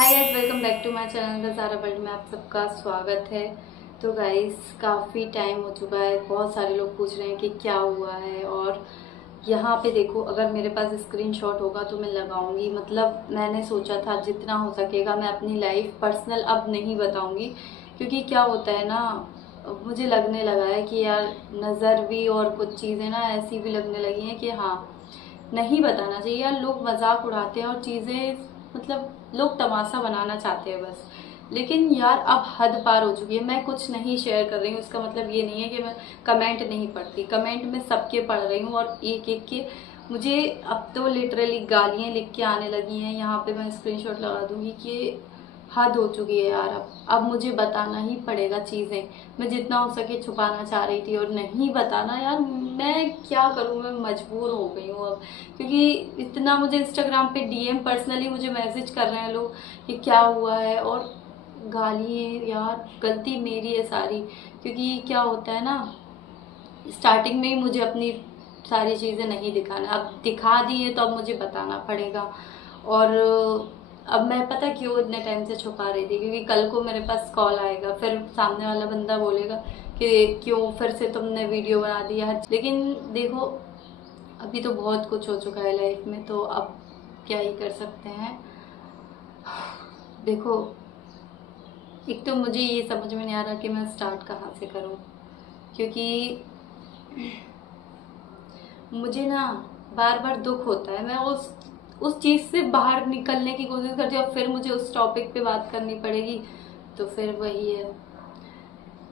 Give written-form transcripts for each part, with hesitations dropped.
Hi guys, welcome back to my channel the Zara world में आप सबका स्वागत है। तो गाइस काफ़ी टाइम हो चुका है, बहुत सारे लोग पूछ रहे हैं कि क्या हुआ है। और यहाँ पे देखो, अगर मेरे पास स्क्रीनशॉट होगा तो मैं लगाऊंगी। मतलब मैंने सोचा था जितना हो सकेगा मैं अपनी लाइफ पर्सनल अब नहीं बताऊंगी, क्योंकि क्या होता है ना, मुझे लगने लगा है कि यार नज़र भी और कुछ चीज़ें ना ऐसी भी लगने लगी हैं कि हाँ नहीं बताना चाहिए यार। लोग मजाक उड़ाते हैं और चीज़ें, मतलब लोग तमाशा बनाना चाहते हैं बस। लेकिन यार अब हद पार हो चुकी है। मैं कुछ नहीं शेयर कर रही हूँ, इसका मतलब ये नहीं है कि मैं कमेंट नहीं पढ़ती। कमेंट में सबके पढ़ रही हूँ और एक एक के मुझे अब तो लिटरली गालियाँ लिख के आने लगी हैं। यहाँ पे मैं स्क्रीनशॉट लगा दूंगी कि हद हो चुकी है यार। अब मुझे बताना ही पड़ेगा चीज़ें। मैं जितना हो सके छुपाना चाह रही थी और नहीं बताना यार, मैं क्या करूँ, मैं मजबूर हो गई हूँ अब। क्योंकि इतना मुझे इंस्टाग्राम पे डीएम पर्सनली मुझे मैसेज कर रहे हैं लोग कि क्या हुआ है, और गाली है यार। गलती मेरी है सारी, क्योंकि क्या होता है ना, स्टार्टिंग में ही मुझे अपनी सारी चीज़ें नहीं दिखाना, अब दिखा दी है तो अब मुझे बताना पड़ेगा। और अब मैं पता क्यों इतने टाइम से छुपा रही थी, क्योंकि कल को मेरे पास कॉल आएगा, फिर सामने वाला बंदा बोलेगा कि क्यों फिर से तुमने वीडियो बना दी है। लेकिन देखो, अभी तो बहुत कुछ हो चुका है लाइफ में, तो अब क्या ही कर सकते हैं। देखो, एक तो मुझे ये समझ में नहीं आ रहा कि मैं स्टार्ट कहाँ से करूँ, क्योंकि मुझे ना बार बार दुख होता है। मैं उस चीज़ से बाहर निकलने की कोशिश करती हूँ, और फिर मुझे उस टॉपिक पे बात करनी पड़ेगी, तो फिर वही है।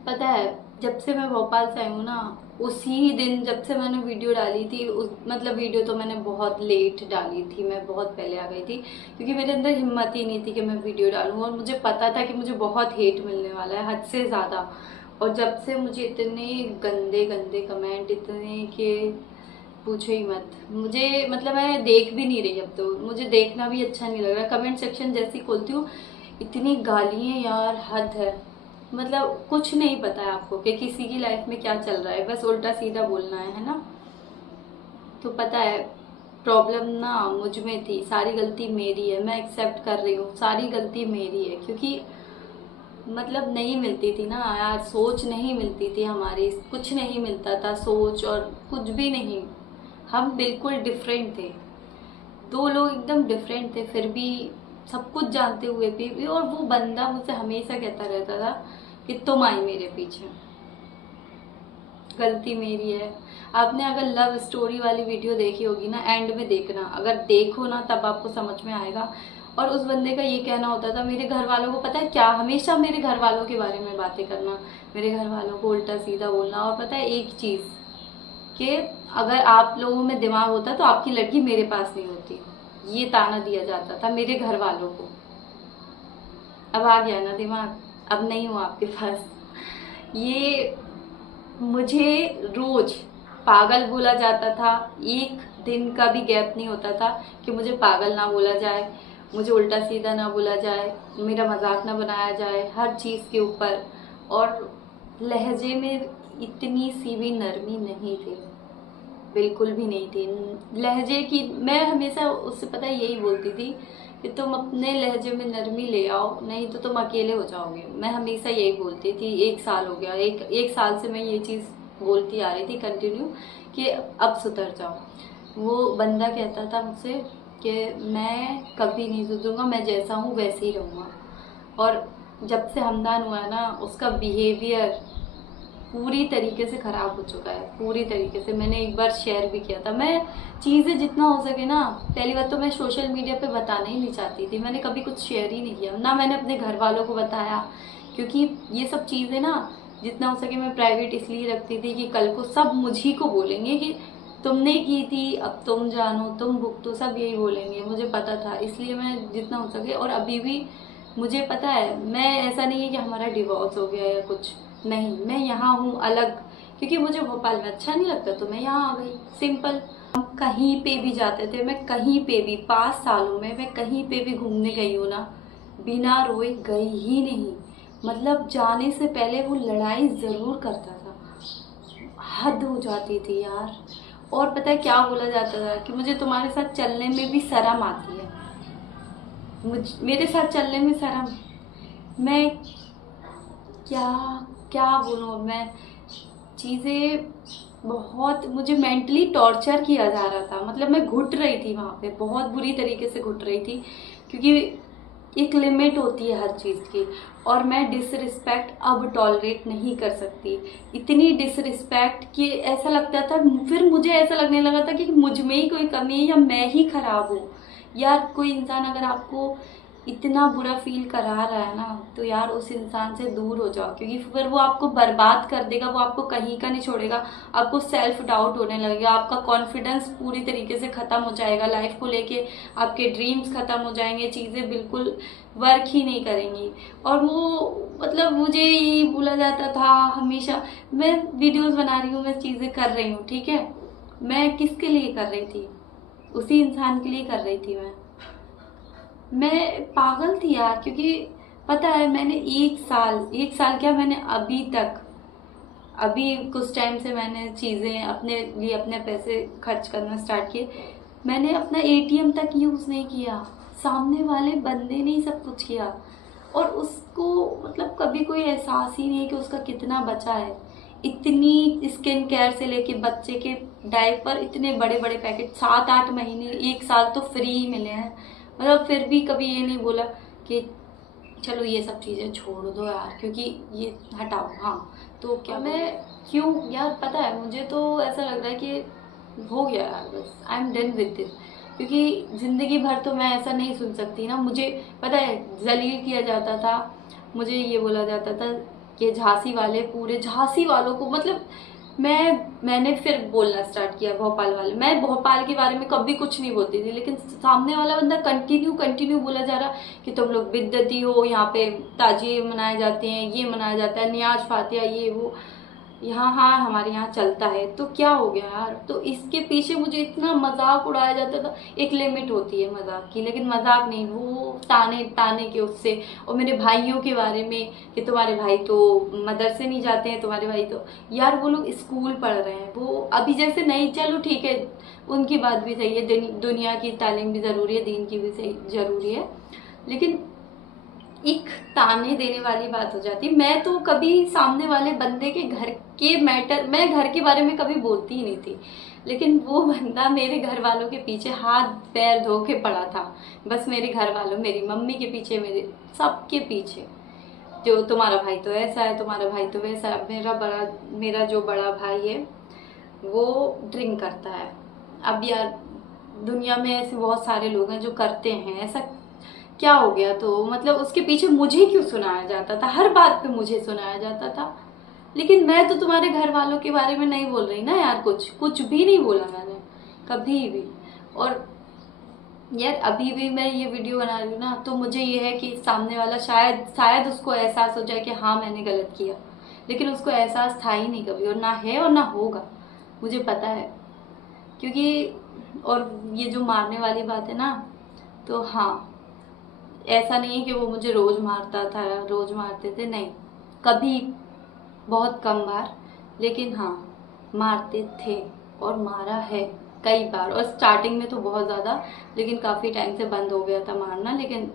पता है, जब से मैं भोपाल से आई हूँ ना, उसी दिन जब से मैंने वीडियो डाली थी, मतलब वीडियो तो मैंने बहुत लेट डाली थी, मैं बहुत पहले आ गई थी, क्योंकि मेरे अंदर हिम्मत ही नहीं थी कि मैं वीडियो डालूँ। और मुझे पता था कि मुझे बहुत हेट मिलने वाला है, हद से ज़्यादा। और जब से मुझे इतने गंदे गंदे कमेंट, इतने के पूछो ही मत। मुझे मतलब मैं देख भी नहीं रही, अब तो मुझे देखना भी अच्छा नहीं लग रहा। कमेंट सेक्शन जैसी खोलती हूँ, इतनी गालियाँ यार, हद है। मतलब कुछ नहीं पता है आपको कि किसी की लाइफ में क्या चल रहा है, बस उल्टा सीधा बोलना है ना। तो पता है, प्रॉब्लम ना मुझ में थी, सारी गलती मेरी है, मैं एक्सेप्ट कर रही हूँ, सारी गलती मेरी है। क्योंकि मतलब नहीं मिलती थी ना यार, सोच नहीं मिलती थी हमारी, कुछ नहीं मिलता था, सोच और कुछ भी नहीं। हम बिल्कुल डिफरेंट थे, दो लोग एकदम डिफरेंट थे, फिर भी सब कुछ जानते हुए भी। और वो बंदा मुझसे हमेशा कहता रहता था कि तुम आई मेरे पीछे, गलती मेरी है। आपने अगर लव स्टोरी वाली वीडियो देखी होगी ना, एंड में देखना, अगर देखो ना तब आपको समझ में आएगा। और उस बंदे का ये कहना होता था, मेरे घर वालों को पता है क्या, हमेशा मेरे घर वालों के बारे में बातें करना, मेरे घर वालों को उल्टा सीधा बोलना। और पता है एक चीज़, कि अगर आप लोगों में दिमाग होता तो आपकी लड़की मेरे पास नहीं होती, ये ताना दिया जाता था मेरे घर वालों को। अब आ गया ना दिमाग, अब नहीं हूँ आपके पास। ये मुझे रोज पागल बोला जाता था, एक दिन का भी गैप नहीं होता था कि मुझे पागल ना बोला जाए, मुझे उल्टा सीधा ना बोला जाए, मेरा मजाक ना बनाया जाए हर चीज़ के ऊपर। और लहजे में इतनी सी भी नरमी नहीं थी, बिल्कुल भी नहीं थी लहजे की। मैं हमेशा उससे पता है यही बोलती थी कि तुम अपने लहजे में नरमी ले आओ, नहीं तो तुम अकेले हो जाओगे। मैं हमेशा यही बोलती थी। एक साल हो गया, एक साल से मैं ये चीज़ बोलती आ रही थी कंटिन्यू, कि अब सुधर जाओ। वो बंदा कहता था मुझसे कि मैं कभी नहीं सुधरूंगा, मैं जैसा हूँ वैसे ही रहूँगा। और जब से हमदान हुआ है ना, उसका बिहेवियर पूरी तरीके से खराब हो चुका है, पूरी तरीके से। मैंने एक बार शेयर भी किया था, मैं चीज़ें जितना हो सके ना, पहली बात तो मैं सोशल मीडिया पे बताना ही नहीं चाहती थी, मैंने कभी कुछ शेयर ही नहीं किया ना, मैंने अपने घर वालों को बताया। क्योंकि ये सब चीज़ें ना जितना हो सके मैं प्राइवेट इसलिए रखती थी कि कल को सब मुझी को बोलेंगे कि तुमने की थी, अब तुम जानो, तुम भुगतो, सब यही बोलेंगे। मुझे पता था, इसलिए मैं जितना हो सके। और अभी भी मुझे पता है, मैं ऐसा नहीं है कि हमारा डिवोर्स हो गया या कुछ, नहीं, मैं यहाँ हूँ अलग, क्योंकि मुझे भोपाल में अच्छा नहीं लगता तो मैं यहाँ आ गई, सिंपल। हम कहीं पे भी जाते थे, मैं कहीं पे भी 5 सालों में मैं कहीं पे भी घूमने गई हूँ ना, बिना रोए गई ही नहीं। मतलब जाने से पहले वो लड़ाई ज़रूर करता था, हद हो जाती थी यार। और पता है क्या बोला जाता था, कि मुझे तुम्हारे साथ चलने में भी शर्म आती है। मेरे साथ चलने में शर्म। मैं क्या क्या बोलूँ मैं। चीज़ें बहुत मुझे मेंटली टॉर्चर किया जा रहा था। मतलब मैं घुट रही थी वहाँ पे, बहुत बुरी तरीके से घुट रही थी, क्योंकि एक लिमिट होती है हर चीज़ की। और मैं डिसरिस्पेक्ट अब टॉलरेट नहीं कर सकती। इतनी डिसरिस्पेक्ट कि ऐसा लगता था, फिर मुझे ऐसा लगने लगा था कि मुझ में ही कोई कमी है या मैं ही खराब हूँ। यार कोई इंसान अगर आपको इतना बुरा फील करा रहा है ना, तो यार उस इंसान से दूर हो जाओ, क्योंकि फिर वो आपको बर्बाद कर देगा, वो आपको कहीं का नहीं छोड़ेगा। आपको सेल्फ डाउट होने लगेगा, आपका कॉन्फिडेंस पूरी तरीके से ख़त्म हो जाएगा लाइफ को लेके, आपके ड्रीम्स ख़त्म हो जाएंगे, चीज़ें बिल्कुल वर्क ही नहीं करेंगी। और वो मतलब मुझे यही बोला जाता था हमेशा। मैं वीडियोस बना रही हूँ, मैं चीज़ें कर रही हूँ, ठीक है, मैं किसके लिए कर रही थी? उसी इंसान के लिए कर रही थी। मैं पागल थी यार, क्योंकि पता है मैंने एक साल क्या, मैंने अभी कुछ टाइम से मैंने चीज़ें अपने लिए अपने पैसे खर्च करना स्टार्ट किए। मैंने अपना एटीएम तक यूज़ नहीं किया, सामने वाले बंदे ने ही सब कुछ किया। और उसको मतलब कभी कोई एहसास ही नहीं कि उसका कितना बचा है। इतनी स्किन केयर से लेके बच्चे के डायपर, इतने बड़े बड़े पैकेट, 7-8 महीने, एक साल तो फ्री ही मिले हैं। मतलब फिर भी कभी ये नहीं बोला कि चलो ये सब चीज़ें छोड़ दो यार, क्योंकि ये हटाओ। हाँ, तो क्या मैं क्यों यार, पता है मुझे तो ऐसा लग रहा है कि हो गया यार, बस I am done with this. क्योंकि ज़िंदगी भर तो मैं ऐसा नहीं सुन सकती ना। मुझे पता है जलील किया जाता था, मुझे ये बोला जाता था कि झांसी वाले, पूरे झांसी वालों को, मतलब मैंने फिर बोलना स्टार्ट किया भोपाल वाले। मैं भोपाल के बारे में कभी कुछ नहीं बोलती थी, लेकिन सामने वाला बंदा कंटिन्यू बोला जा रहा कि तुम लोग बिद्दती हो, यहाँ पे ताजिए मनाए जाते हैं, ये मनाया जाता है, नियाज फातिया, ये वो यहाँ, हाँ हमारे यहाँ चलता है। तो क्या हो गया यार? तो इसके पीछे मुझे इतना मजाक उड़ाया जाता था। एक लिमिट होती है मजाक की, लेकिन मजाक नहीं, वो ताने ताने के उससे। और मेरे भाइयों के बारे में कि तुम्हारे भाई तो मदरसे नहीं जाते हैं, तुम्हारे भाई तो, यार वो लोग स्कूल पढ़ रहे हैं, वो अभी जैसे नहीं, चलो ठीक है, उनकी बात भी सही है, दुनिया की तालीम भी ज़रूरी है, दीन की भी सही ज़रूरी है, लेकिन एक ताने देने वाली बात हो जाती। मैं तो कभी सामने वाले बंदे के घर के मैटर, मैं घर के बारे में कभी बोलती ही नहीं थी, लेकिन वो बंदा मेरे घर वालों के पीछे हाथ पैर धो के पड़ा था। बस मेरे घर वालों, मेरी मम्मी के पीछे, मेरे सबके पीछे, जो तुम्हारा भाई तो ऐसा है, तुम्हारा भाई तो वैसा है। मेरा जो बड़ा भाई है वो ड्रिंक करता है। अब यार दुनिया में ऐसे बहुत सारे लोग हैं जो करते हैं ऐसा, क्या हो गया? तो मतलब उसके पीछे मुझे क्यों सुनाया जाता था? हर बात पे मुझे सुनाया जाता था। लेकिन मैं तो तुम्हारे घर वालों के बारे में नहीं बोल रही ना यार, कुछ भी नहीं बोला मैंने कभी भी। और यार अभी भी मैं ये वीडियो बना रही हूँ ना, तो मुझे ये है कि सामने वाला शायद उसको एहसास हो जाए कि हाँ मैंने गलत किया, लेकिन उसको एहसास था ही नहीं कभी, और ना है और ना होगा, मुझे पता है। क्योंकि और ये जो मारने वाली बात है ना, तो हाँ, ऐसा नहीं है कि वो मुझे रोज मारता था, रोज मारते थे, नहीं, कभी, बहुत कम बार, लेकिन हाँ मारते थे और मारा है कई बार। और स्टार्टिंग में तो बहुत ज़्यादा, लेकिन काफ़ी टाइम से बंद हो गया था मारना। लेकिन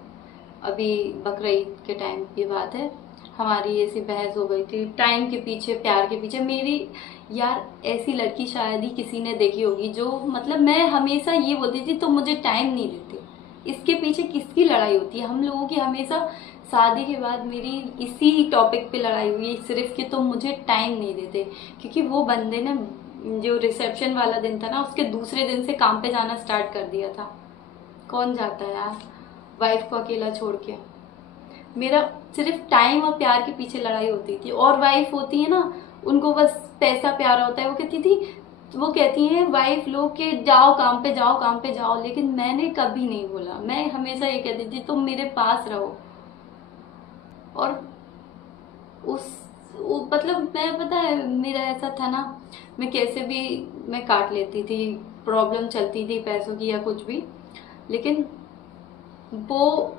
अभी बकरीद के टाइम की बात है, हमारी ऐसी बहस हो गई थी टाइम के पीछे, प्यार के पीछे। मेरी यार ऐसी लड़की शायद ही किसी ने देखी होगी जो, मतलब मैं हमेशा ये बोलती थी तुम मुझे टाइम नहीं देते। इसके पीछे किसकी लड़ाई होती है? हम लोगों की हमेशा शादी के बाद मेरी इसी टॉपिक पे लड़ाई हुई, सिर्फ कि तुम मुझे टाइम नहीं देते। क्योंकि वो बंदे ने जो रिसेप्शन वाला दिन था ना, उसके दूसरे दिन से काम पे जाना स्टार्ट कर दिया था। कौन जाता है यार वाइफ को अकेला छोड़ के? मेरा सिर्फ टाइम और प्यार के पीछे लड़ाई होती थी। और वाइफ होती है ना, उनको बस पैसा प्यारा होता है। वो कहती हैं वाइफ लोग के जाओ काम पे, जाओ काम पे जाओ, लेकिन मैंने कभी नहीं बोला। मैं हमेशा ये कहती थी तुम मेरे पास रहो। और मतलब मैं, पता है मेरा ऐसा था ना, मैं कैसे भी मैं काट लेती थी, प्रॉब्लम चलती थी पैसों की या कुछ भी, लेकिन वो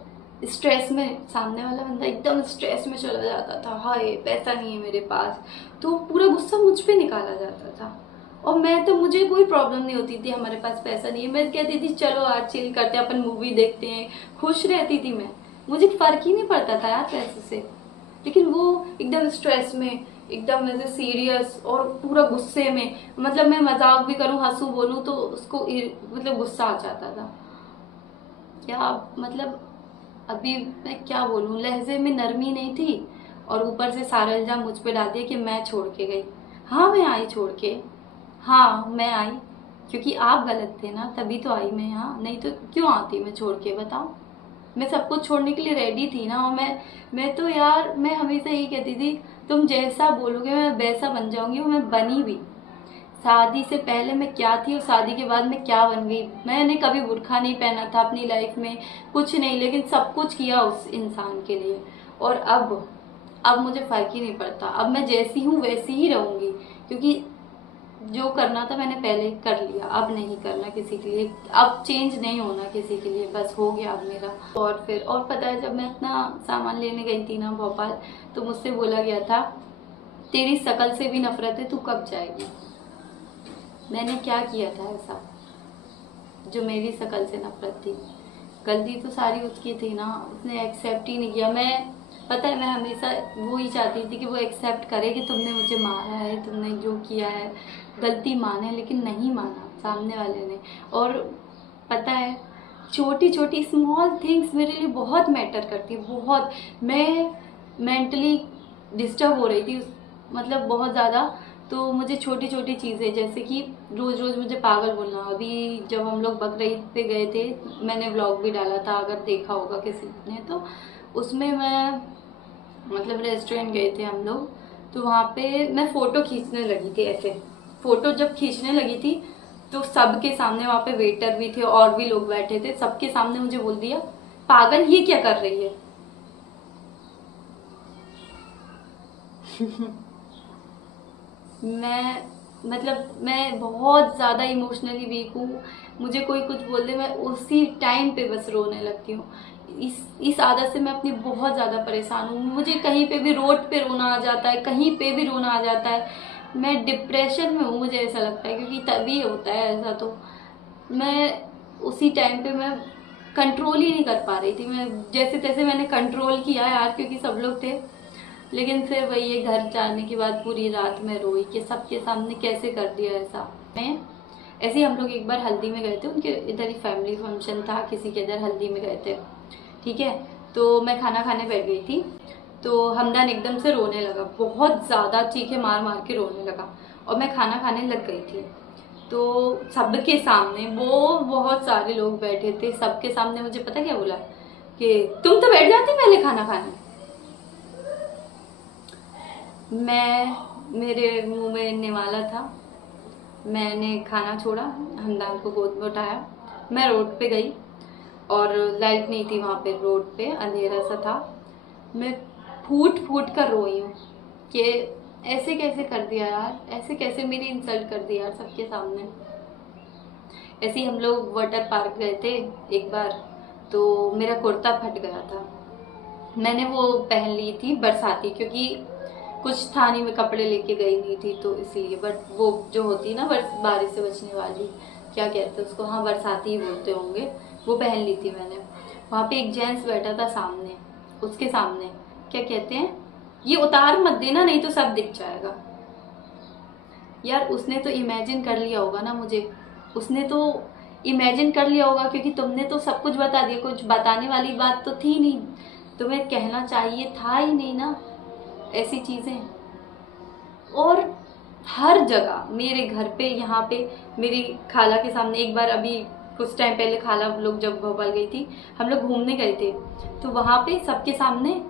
स्ट्रेस में, सामने वाला बंदा एकदम स्ट्रेस में चला जाता था, हाय पैसा नहीं है मेरे पास, तो पूरा गुस्सा मुझ पे निकाला जाता था। और मैं तो, मुझे कोई प्रॉब्लम नहीं होती थी हमारे पास पैसा नहीं है, मैं कहती थी चलो आज चिल करते हैं, अपन मूवी देखते हैं, खुश रहती थी मैं, मुझे फर्क ही नहीं पड़ता था यार पैसे से। लेकिन वो एकदम स्ट्रेस में, एकदम ऐसे सीरियस और पूरा गुस्से में, मतलब मैं मजाक भी करूं, हंसू बोलूं तो उसको मतलब गुस्सा आ जाता था। क्या मतलब अभी मैं क्या बोलूं, लहजे में नरमी नहीं थी, और ऊपर से सारा इल्जाम मुझ पे डाल दिया कि मैं छोड़ के गई। हाँ मैं आई छोड़ के, हाँ मैं आई, क्योंकि आप गलत थे ना, तभी तो आई मैं यहाँ, नहीं तो क्यों आती मैं छोड़ के, बताओ। मैं सब कुछ छोड़ने के लिए रेडी थी ना। और मैं तो यार, मैं हमेशा यही कहती थी तुम जैसा बोलोगे मैं वैसा बन जाऊंगी, और मैं बनी भी। शादी से पहले मैं क्या थी और शादी के बाद मैं क्या बन गई। मैंने कभी बुर्का नहीं पहना था अपनी लाइफ में, कुछ नहीं, लेकिन सब कुछ किया उस इंसान के लिए। और अब मुझे फर्क ही नहीं पड़ता, अब मैं जैसी हूँ वैसी ही रहूंगी, क्योंकि जो करना था मैंने पहले कर लिया, अब नहीं करना किसी के लिए, अब चेंज नहीं होना किसी के लिए, बस हो गया अब मेरा। और फिर और पता है, जब मैं अपना सामान लेने गई थी ना भोपाल, तो मुझसे बोला गया था तेरी शकल से भी नफरत है, तू कब जाएगी। मैंने क्या किया था ऐसा जो मेरी शकल से नफरत थी। गलती तो सारी उसकी थी ना, उसने एक्सेप्ट ही नहीं किया। मैं, पता है, मैं हमेशा वो ही चाहती थी कि वो एक्सेप्ट करे कि तुमने मुझे मारा है, तुमने जो किया है गलती माने, लेकिन नहीं माना सामने वाले ने। और पता है, छोटी छोटी स्मॉल थिंग्स मेरे लिए बहुत मैटर करती है, बहुत। मैं मेंटली डिस्टर्ब हो रही थी मतलब बहुत ज़्यादा, तो मुझे छोटी छोटी चीज़ें, जैसे कि रोज़ रोज़ मुझे पागल बोलना। अभी जब हम लोग बकरीद पे गए थे, मैंने व्लॉग भी डाला था, अगर देखा होगा किसी ने, तो उसमें मैं मतलब रेस्टोरेंट गए थे हम लोग, तो वहाँ पे मैं फ़ोटो खींचने लगी थी। ऐसे फ़ोटो जब खींचने लगी थी तो सबके सामने, वहाँ पे वेटर भी थे और भी लोग बैठे थे, सबके सामने मुझे बोल दिया पागल ये क्या कर रही है। मैं मतलब मैं बहुत ज़्यादा इमोशनली वीक हूँ, मुझे कोई कुछ बोल दे मैं उसी टाइम पे बस रोने लगती हूँ। इस आदत से मैं अपनी बहुत ज़्यादा परेशान हूँ। मुझे कहीं पे भी, रोड पे रोना आ जाता है, कहीं पे भी रोना आ जाता है। मैं डिप्रेशन में हूँ, मुझे ऐसा लगता है, क्योंकि तभी होता है ऐसा। तो मैं उसी टाइम पे मैं कंट्रोल ही नहीं कर पा रही थी। मैं जैसे तैसे मैंने कंट्रोल किया यार, क्योंकि सब लोग थे। लेकिन फिर वही, ये घर जाने के बाद पूरी रात में रोई कि सबके सामने कैसे कर दिया ऐसा। मैं ऐसे ही, हम लोग एक बार हल्दी में गए थे, उनके इधर ही फैमिली फंक्शन था, किसी के इधर हल्दी में गए थे, ठीक है। तो मैं खाना खाने बैठ गई थी, तो हमदान एकदम से रोने लगा, बहुत ज़्यादा चीखे मार मार के रोने लगा, और मैं खाना खाने लग गई थी। तो सबके सामने, वो बहुत सारे लोग बैठे थे, सबके सामने मुझे पता क्या बोला कि तुम तो बैठ जाती पहले खाना खाने। मेरे मुंह में निवाला था, मैंने खाना छोड़ा, हमदान को गोद में उठाया, मैं रोड पे गई, और लाइट नहीं थी वहाँ पे, रोड पे अंधेरा सा था। मैं फूट फूट कर रोई हूँ कि ऐसे कैसे कर दिया यार, ऐसे कैसे मेरी इंसल्ट कर दी यार सबके सामने। ऐसे ही हम लोग वाटर पार्क गए थे एक बार, तो मेरा कुर्ता फट गया था। मैंने वो पहन ली थी बरसाती, क्योंकि कुछ था नहीं, मैं कपड़े लेके गई नहीं थी तो इसलिए। बट वो जो होती है ना बारिश से बचने वाली, क्या कहते हैं उसको, हाँ बरसाती ही बोलते होंगे, वो पहन ली थी मैंने। वहाँ पे एक जेंट्स बैठा था सामने, उसके सामने, क्या कहते हैं, ये उतार मत देना नहीं तो सब दिख जाएगा। यार उसने तो इमेजिन कर लिया होगा ना मुझे, उसने तो इमेजिन कर लिया होगा, क्योंकि तुमने तो सब कुछ बता दिया, कुछ बताने वाली बात तो थी नहीं, तुम्हें कहना चाहिए था ही नहीं ना ऐसी चीज़ें। और हर जगह, मेरे घर पे, यहाँ पे, मेरी खाला के सामने, एक बार अभी कुछ टाइम पहले खाला लोग जब भोपाल गई थी, हम लोग घूमने गए थे, तो वहाँ पे सबके सामने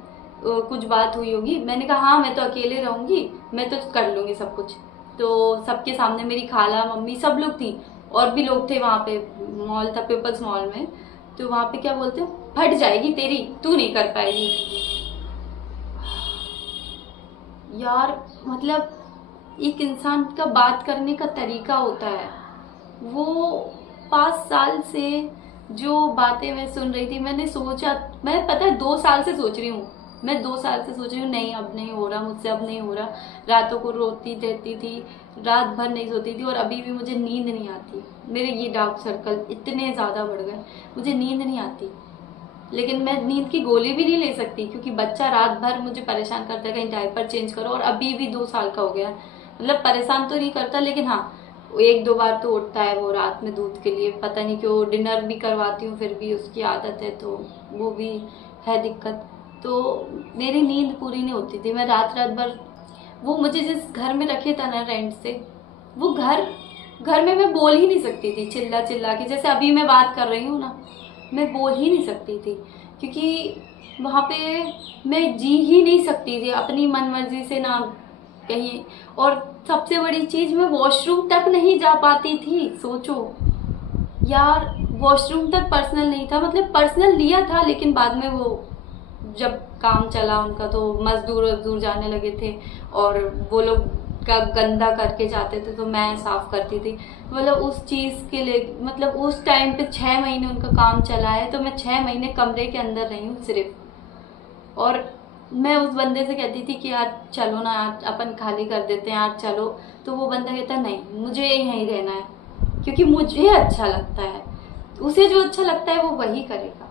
कुछ बात हुई होगी, मैंने कहा हाँ मैं तो अकेले रहूँगी, मैं तो कर लूँगी सब कुछ। तो सबके सामने मेरी खाला, मम्मी, सब लोग थी, और भी लोग थे वहाँ पे, मॉल था पीपल्स मॉल में, तो वहाँ पे क्या बोलते, फट जाएगी तेरी, तू नहीं कर पाएगी। यार मतलब एक इंसान का बात करने का तरीका होता है, वो 5 साल से जो बातें मैं सुन रही थी, मैंने सोचा, मैं पता है 2 साल से सोच रही हूँ मैं 2 साल से सोच रही हूँ नहीं अब नहीं हो रहा मुझसे, अब नहीं हो रहा। रातों को रोती रहती थी, रात भर नहीं सोती थी और अभी भी मुझे नींद नहीं आती। मेरे ये डार्क सर्कल इतने ज़्यादा बढ़ गए, मुझे नींद नहीं आती। लेकिन मैं नींद की गोली भी नहीं ले सकती क्योंकि बच्चा रात भर मुझे परेशान करता है, कहीं डायपर चेंज करो, और अभी भी 2 साल का हो गया है। मतलब परेशान तो नहीं करता, लेकिन हाँ 1-2 बार तो उठता है वो रात में दूध के लिए, पता नहीं क्यों। डिनर भी करवाती हूँ फिर भी उसकी आदत है, तो वो भी है दिक्कत। तो मेरी नींद पूरी नहीं होती थी, मैं रात रात भर, वो मुझे जिस घर में रखे था ना रेंट से, वो घर में मैं बोल ही नहीं सकती थी चिल्ला चिल्ला के, जैसे अभी मैं बात कर रही हूँ ना, मैं बोल ही नहीं सकती थी क्योंकि वहाँ पे मैं जी ही नहीं सकती थी अपनी मन मर्जी से ना कहीं। और सबसे बड़ी चीज, मैं वॉशरूम तक नहीं जा पाती थी। सोचो यार, वॉशरूम तक पर्सनल नहीं था, मतलब पर्सनल लिया था लेकिन बाद में वो जब काम चला उनका तो मजदूर जाने लगे थे और वो लोग का गंदा करके जाते थे तो मैं साफ करती थी। मतलब उस चीज़ के लिए, मतलब उस टाइम पे 6 महीने उनका काम चला है, तो मैं 6 महीने कमरे के अंदर रही हूँ सिर्फ। और मैं उस बंदे से कहती थी कि यार चलो ना यार, अपन खाली कर देते हैं यार चलो, तो वो बंदा कहता नहीं मुझे यहीं रहना है क्योंकि मुझे अच्छा लगता है। उसे जो अच्छा लगता है वो वही करेगा,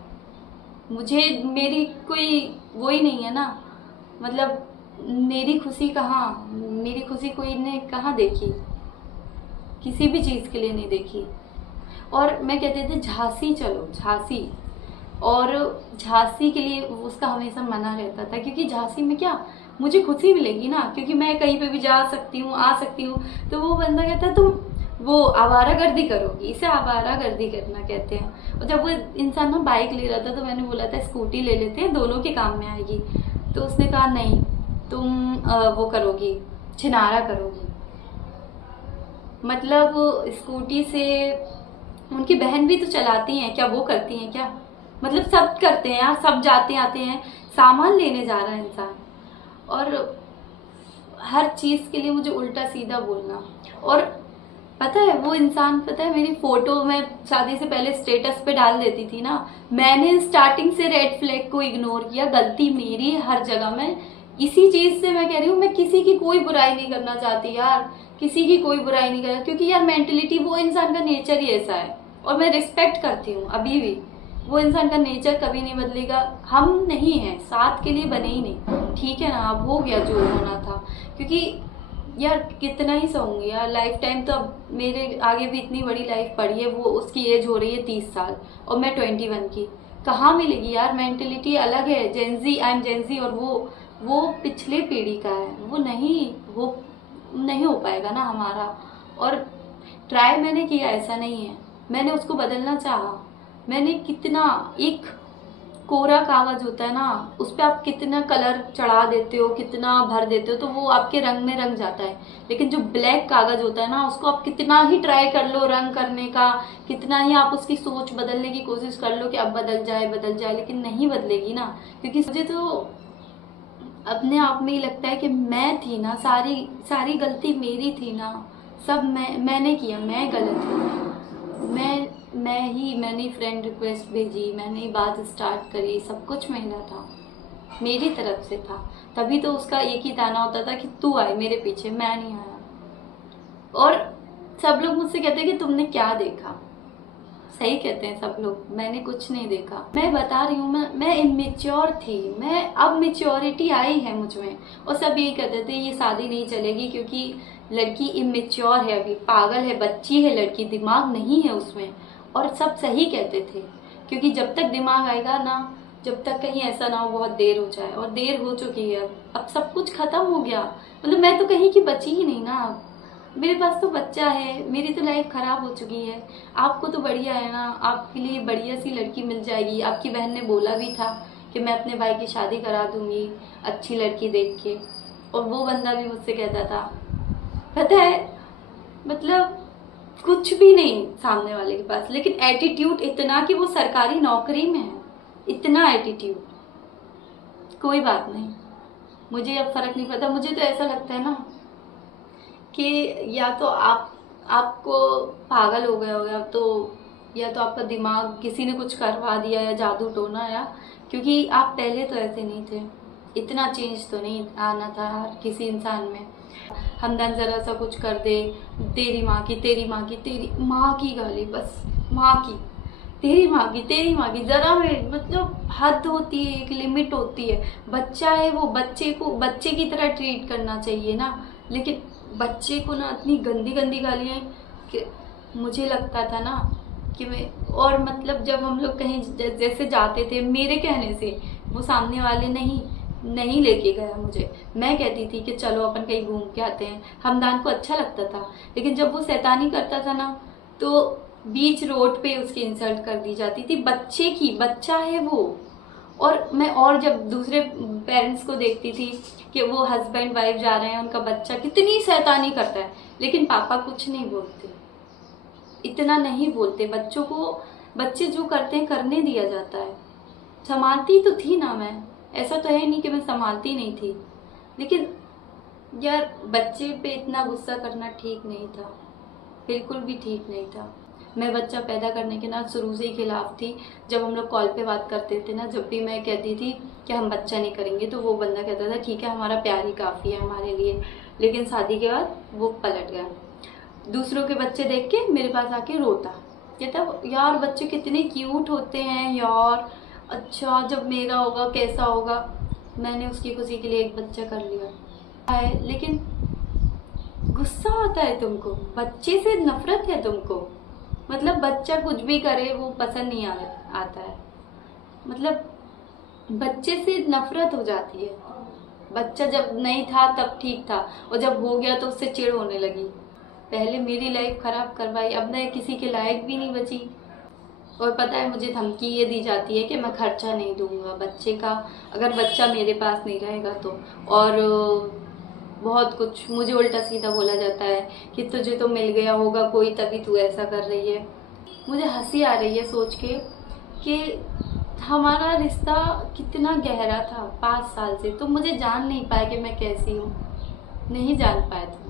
मुझे मेरी कोई वो ही नहीं है ना। मतलब मेरी खुशी कहाँ, मेरी खुशी कोई ने कहाँ देखी, किसी भी चीज़ के लिए नहीं देखी। और मैं कहते थे झांसी चलो, झांसी, और झांसी के लिए उसका हमेशा मना रहता था क्योंकि झांसी में क्या मुझे खुशी मिलेगी ना, क्योंकि मैं कहीं पे भी जा सकती हूँ आ सकती हूँ। तो वो बंदा कहता तुम वो आवारागर्दी करोगी, इसे आवारागर्दी करना कहते हैं। और जब वो इंसान ना बाइक ले रहा था तो मैंने बोला था स्कूटी ले लेते हैं, दोनों के काम में आएगी। तो उसने कहा नहीं तुम वो करोगी, छिनारा करोगी। मतलब स्कूटी से उनकी बहन भी तो चलाती हैं, क्या वो करती हैं क्या? मतलब सब करते हैं यार, सब जाते आते हैं, सामान लेने जा रहा है इंसान, और हर चीज़ के लिए मुझे उल्टा सीधा बोलना। और पता है वो इंसान, पता है मेरी फोटो मैं शादी से पहले स्टेटस पे डाल देती थी ना, मैंने स्टार्टिंग से रेड फ्लैग को इग्नोर किया, गलती मेरी हर जगह। मैं इसी चीज से मैं कह रही हूँ, मैं किसी की कोई बुराई नहीं करना चाहती यार, किसी की कोई बुराई नहीं करना, क्योंकि यार मेंटलिटी, वो इंसान का नेचर ही ऐसा है और मैं रिस्पेक्ट करती हूँ अभी भी। वो इंसान का नेचर कभी नहीं बदलेगा, हम नहीं हैं साथ के लिए बने ही नहीं, ठीक है ना। अब हो गया जो होना था, क्योंकि यार कितना ही सहूंगी यार, लाइफ टाइम तो अब मेरे आगे भी इतनी बड़ी लाइफ पड़ी है। वो उसकी एज हो रही है 30 साल और मैं 21 की, कहाँ मिलेगी यार, मेंटेलिटी अलग है। जेंजी, आई एम जेंजी, और वो पिछले पीढ़ी का है, वो नहीं हो पाएगा ना हमारा। और ट्राई मैंने किया, ऐसा नहीं है, मैंने उसको बदलना चाहा। मैंने कितना, एक कोरा कागज होता है ना, उस पर आप कितना कलर चढ़ा देते हो, कितना भर देते हो, तो वो आपके रंग में रंग जाता है। लेकिन जो ब्लैक कागज होता है ना, उसको आप कितना ही ट्राई कर लो रंग करने का, कितना ही आप उसकी सोच बदलने की कोशिश कर लो कि अब बदल जाए, लेकिन नहीं बदलेगी ना। क्योंकि मुझे तो अपने आप में ही लगता है कि मैं थी ना, सारी गलती मेरी थी ना, सब मैंने किया, मैं गलत हूँ। मैंने ही फ्रेंड रिक्वेस्ट भेजी, मैंने ही बात स्टार्ट करी, सब कुछ मेरा था, मेरी तरफ से था। तभी तो उसका एक ही ताना होता था कि तू आए मेरे पीछे, मैं नहीं आया। और सब लोग मुझसे कहते हैं कि तुमने क्या देखा, सही कहते हैं सब लोग, मैंने कुछ नहीं देखा। मैं बता रही हूँ, मैं इमेच्योर थी, मैं अब मेच्योरिटी आई है मुझ में। और सब यही कहते थे ये शादी नहीं चलेगी क्योंकि लड़की इमेच्योर है, अभी पागल है, बच्ची है लड़की, दिमाग नहीं है उसमें। और सब सही कहते थे, क्योंकि जब तक दिमाग आएगा ना, जब तक कहीं ऐसा ना हो बहुत देर हो जाए, और देर हो चुकी है। अब सब कुछ खत्म हो गया, मतलब मैं तो कहीं की बची ही नहीं ना। मेरे पास तो बच्चा है, मेरी तो लाइफ खराब हो चुकी है। आपको तो बढ़िया है ना, आपके लिए बढ़िया सी लड़की मिल जाएगी। आपकी बहन ने बोला भी था कि मैं अपने भाई की शादी करा दूंगी अच्छी लड़की देख के। और वो बंदा भी मुझसे कहता था, पता है, मतलब कुछ भी नहीं सामने वाले के पास, लेकिन एटीट्यूड इतना कि वो सरकारी नौकरी में है, इतना एटीट्यूड। कोई बात नहीं, मुझे अब फर्क नहीं पड़ता। मुझे तो ऐसा लगता है ना कि या तो आपको पागल हो गया होगा, तो या तो आपका दिमाग किसी ने कुछ करवा दिया, या जादू टोना, या क्योंकि आप पहले तो ऐसे नहीं थे। इतना चेंज तो नहीं आना था यार किसी इंसान में। हमदन जरा सा कुछ कर दे, तेरी माँ की, तेरी माँ की, तेरी माँ की गाली, बस माँ की, तेरी माँ की, तेरी माँ की, जरा में मतलब हद होती है, एक लिमिट होती है। बच्चा है वो, बच्चे को बच्चे की तरह ट्रीट करना चाहिए ना। लेकिन बच्चे को ना इतनी गंदी गंदी गालियाँ कि मुझे लगता था ना कि मैं, और मतलब जब हम लोग कहीं जैसे जाते थे, मेरे कहने से वो सामने वाले नहीं लेके गया मुझे, मैं कहती थी कि चलो अपन कहीं घूम के आते हैं। हमदान को अच्छा लगता था, लेकिन जब वो शैतानी करता था ना तो बीच रोड पे उसकी इंसल्ट कर दी जाती थी, बच्चे की, बच्चा है वो। और मैं और जब दूसरे पेरेंट्स को देखती थी कि वो हस्बैंड वाइफ जा रहे हैं, उनका बच्चा कितनी शैतानी करता है, लेकिन पापा कुछ नहीं बोलते, इतना नहीं बोलते। बच्चों को, बच्चे जो करते हैं करने दिया जाता है। संभालती तो थी ना मैं, ऐसा तो है नहीं कि मैं संभालती नहीं थी, लेकिन यार बच्चे पे इतना गुस्सा करना ठीक नहीं था, बिल्कुल भी ठीक नहीं था। मैं बच्चा पैदा करने के ना शुरू से ही खिलाफ थी। जब हम लोग कॉल पे बात करते थे ना, जब भी मैं कहती थी कि हम बच्चा नहीं करेंगे तो वो बंदा कहता था ठीक है, हमारा प्यार ही काफ़ी है हमारे लिए। लेकिन शादी के बाद वो पलट गया, दूसरों के बच्चे देख के मेरे पास आके रोता, कहता यार बच्चे कितने क्यूट होते हैं यार, अच्छा जब मेरा होगा कैसा होगा। मैंने उसकी खुशी के लिए एक बच्चा कर लिया है, लेकिन गुस्सा आता है तुमको, बच्चे से नफरत है तुमको। मतलब बच्चा कुछ भी करे वो पसंद नहीं आता है, मतलब बच्चे से नफरत हो जाती है। बच्चा जब नहीं था तब ठीक था, और जब हो गया तो उससे चिढ़ होने लगी। पहले मेरी लाइफ खराब करवाई, अब मैं किसी के लायक भी नहीं बची। और पता है मुझे धमकी ये दी जाती है कि मैं खर्चा नहीं दूंगा बच्चे का, अगर बच्चा मेरे पास नहीं रहेगा तो। और बहुत कुछ मुझे उल्टा सीधा बोला जाता है कि तुझे तो मिल गया होगा कोई तभी तू ऐसा कर रही है। मुझे हंसी आ रही है सोच के कि हमारा रिश्ता कितना गहरा था 5 साल से, तो मुझे जान नहीं पाया कि मैं कैसी हूँ, नहीं जान पाया था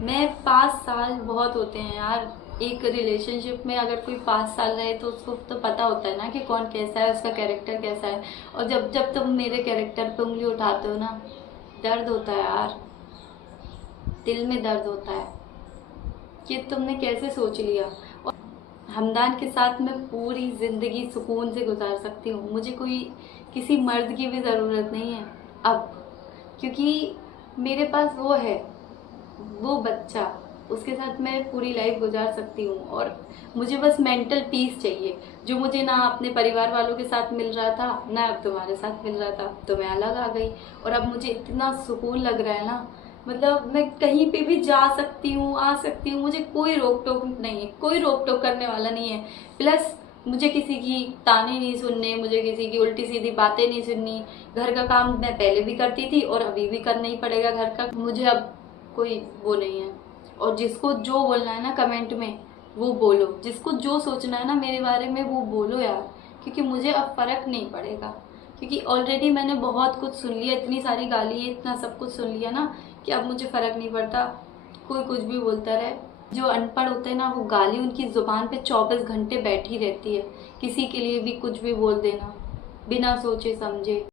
मैं। 5 साल बहुत होते हैं यार एक रिलेशनशिप में। अगर कोई 5 साल रहे तो उसको तो पता होता है ना कि कौन कैसा है, उसका कैरेक्टर कैसा है। और जब जब तुम मेरे कैरेक्टर पे उंगली उठाते हो ना, दर्द होता है यार, दिल में दर्द होता है कि तुमने कैसे सोच लिया। और हमदान के साथ मैं पूरी ज़िंदगी सुकून से गुजार सकती हूँ, मुझे कोई किसी मर्द की भी ज़रूरत नहीं है अब, क्योंकि मेरे पास वो है, वो बच्चा, उसके साथ मैं पूरी लाइफ गुजार सकती हूँ। और मुझे बस मेंटल पीस चाहिए, जो मुझे ना अपने परिवार वालों के साथ मिल रहा था, ना अब तुम्हारे साथ मिल रहा था, तो मैं अलग आ गई। और अब मुझे इतना सुकून लग रहा है ना, मतलब मैं कहीं पे भी जा सकती हूँ, आ सकती हूँ, मुझे कोई रोक टोक नहीं है, कोई रोक टोक करने वाला नहीं है। प्लस मुझे किसी की ताने नहीं सुनने, मुझे किसी की उल्टी सीधी बातें नहीं सुननी। घर का काम मैं पहले भी करती थी और अभी भी करना ही पड़ेगा घर का, मुझे अब कोई वो नहीं है। और जिसको जो बोलना है ना कमेंट में वो बोलो, जिसको जो सोचना है ना मेरे बारे में वो बोलो यार, क्योंकि मुझे अब फर्क नहीं पड़ेगा, क्योंकि ऑलरेडी मैंने बहुत कुछ सुन लिया, इतनी सारी गाली, इतना सब कुछ सुन लिया ना कि अब मुझे फर्क नहीं पड़ता, कोई कुछ भी बोलता रहे। जो अनपढ़ होते हैं ना, वो गाली उनकी जुबान पे 24 घंटे बैठी रहती है, किसी के लिए भी कुछ भी बोल देना बिना सोचे समझे।